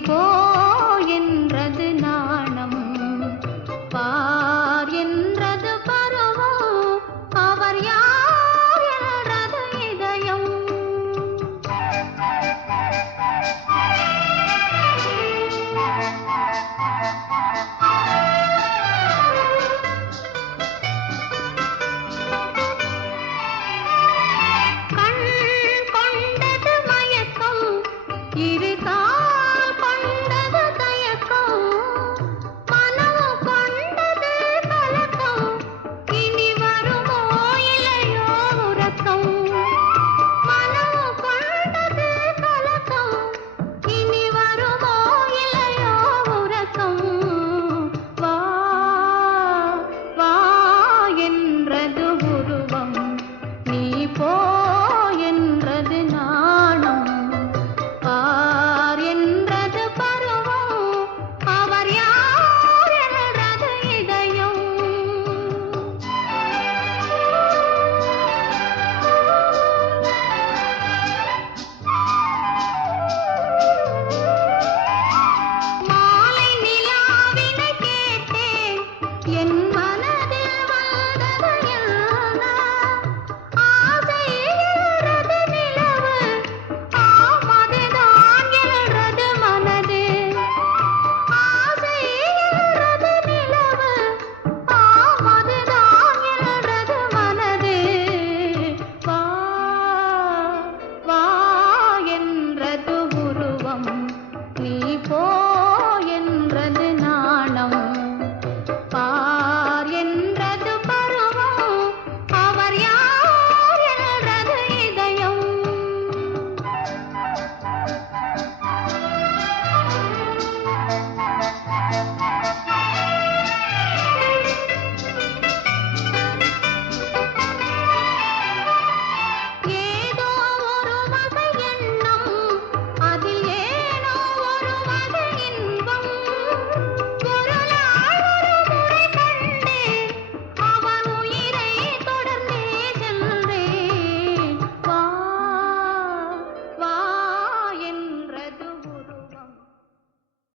போ